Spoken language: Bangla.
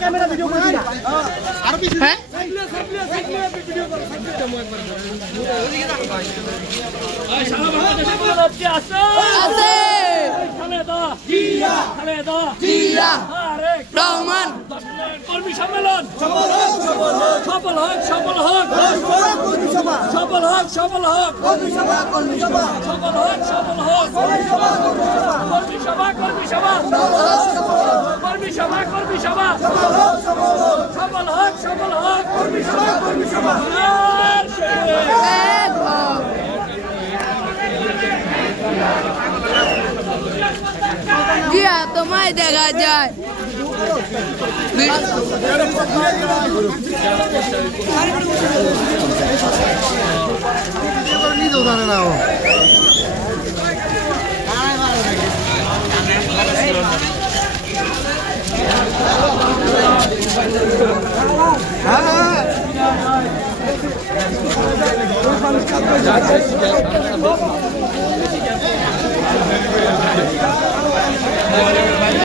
ক্যামেরা ভিডিও করে দিন আর বেশি হ্যাঁ ভিডিও করো এই সারা বাংলাদেশে বলছে আছে আছে খালেদা জিয়া আরেক রহমান কর্মী সম্মেলন সফল হোক সফল হোক কর্মী সভা সফল হোক কর্মী সভা সফল হোক কর্মী সভা কর্মী সভা সফল হোক কর্মী সভা জিয়া তোমায় দেখা যায় নিজেও জানে না ও হ্যাঁ